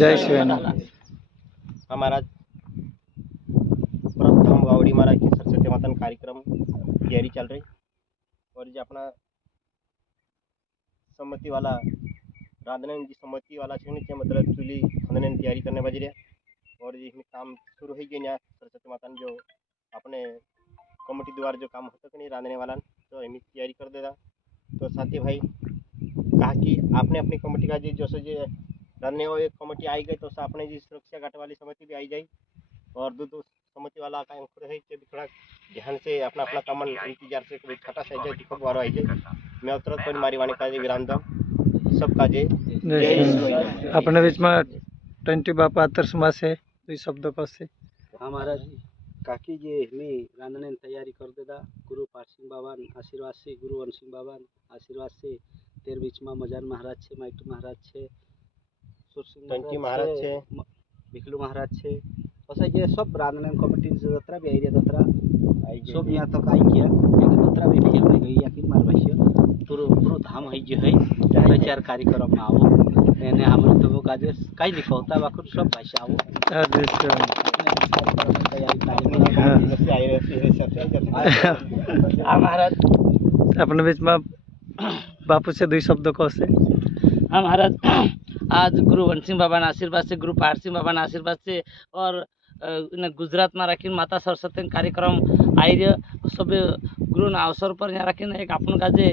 जय शिवाय। हमारा प्रथम वावड़ी महाराज की सरस्वती माता कार्यक्रम तैयारी चल रही और जो अपना सम्मति वाला रांधने की सम्मति वाला छेनी मतलब चूल्ही खंदने की तैयारी करने बज रहे और इसमें काम शुरू हो गया सरस्वती माता जो अपने कमेटी द्वारा जो काम होता नहीं रांधने वाला तो हमें तैयारी कर देगा। तो साथी भाई कहा कि आपने अपनी कमेटी का जी जैसे जो रांधने वाली कमेटी आई गई तो अपने जी सुरक्षा घाट वाली समिति भी आई जाए और दो समिति वाला का है कि थोड़ा ध्यान से अपना अपना काम इंतजार से कोई छठा से जाए दिखो बारो आई जाए। मैं तुरंत कोई मारी वाणी का विराम दो सबका जय। अपने बीच में 20 बापा आदर्श मास है तो शब्दों का से हमारा काकी जे हमें रांधने तैयारी कर देदा गुरु पाट सिंह बाबा आशीर्वाद से गुरु वन सिंह बाबा आशीर्वाद से तेर बीच में मजान महाराज छे माइटू महाराज छे सुरसिंह महाराज छे बिखलू महाराज छे ऐसा ये सब रांधने कमिटी जत्रा भी आई जत्रा सब यहाँ तक आई गया लेकिन जत्रा भी फेल नहीं गई याकिन मार भाई पूरा धाम है जो है चाहे चार कार्यक्रम में आओ एने हम तो काजे कई नहीं कहता बाकुर सब भाषा आओ महाराज अपने बीच में बापू से 2 शब्दों को से महाराज आज गुरु वन सिंह बाबा आशीर्वाद से गुरु पाट सिंह बाबा आशीर्वाद से और गुजरात में रखी माता सरस्वती कार्यक्रम आई सब गुरु अवसर पर यहाँ रखी एक अपन का जे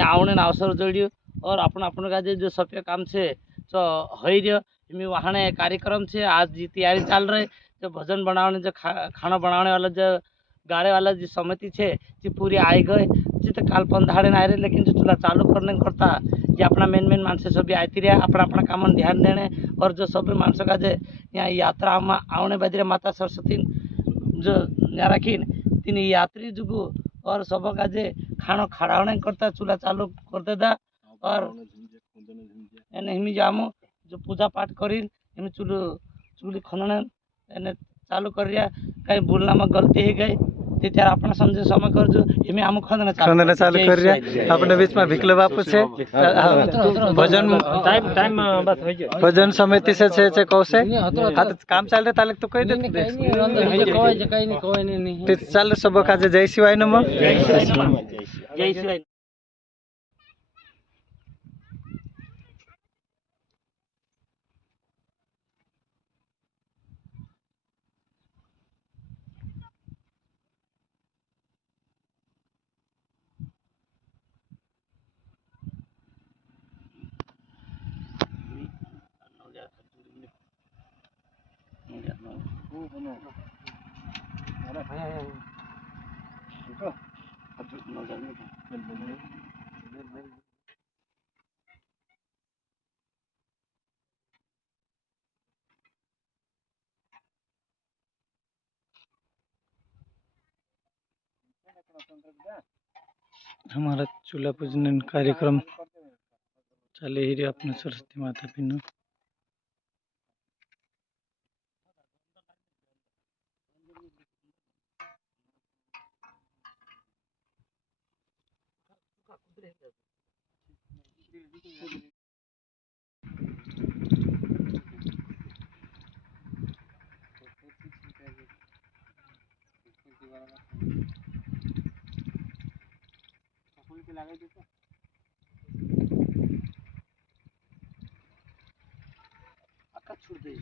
आवने अवसर जोड़ियो और अपन का जो सभ्य काम से तो हमें वहाँ कार्यक्रम से आज जी तैयारी चल रहे जो भजन बनाने जो खाना बनाने वाला जो गाड़े वाला जो समिति है जी पूरी आई गए जी तो काल पंधाड़े ना रहे लेकिन जो चूल्हा चालू करने करता ये अपना मेन मानस सब आती रहे अपना अपना काम ध्यान देने और जो सब मानसों का जो यहाँ यात्रा आने बजरे माता सरस्वती जो यहाँ रखी तीन यात्री जुगु और सब का जे खाना खड़ाने करता चूल्हा चालू कर देता और हिमी जामु जो पूजा पाठ करी चूल्ही खनने चालू कर कहीं बोलना में गलती ही गई त्यार अपना संजय समय कर जो हिमी आम खनने चालू कर रहा अपने बीच में भिकलो बापू से भजन टाइम बस हो जाए भजन समिति से कौसे काम चल रहे ताले तो कह दे चल सब का जय शिवाय नमः जय शिवाय। हमारा चूल्हा पूजन कार्यक्रम चले ही रहे अपने सरस्वती माता पिनो छोड़ दे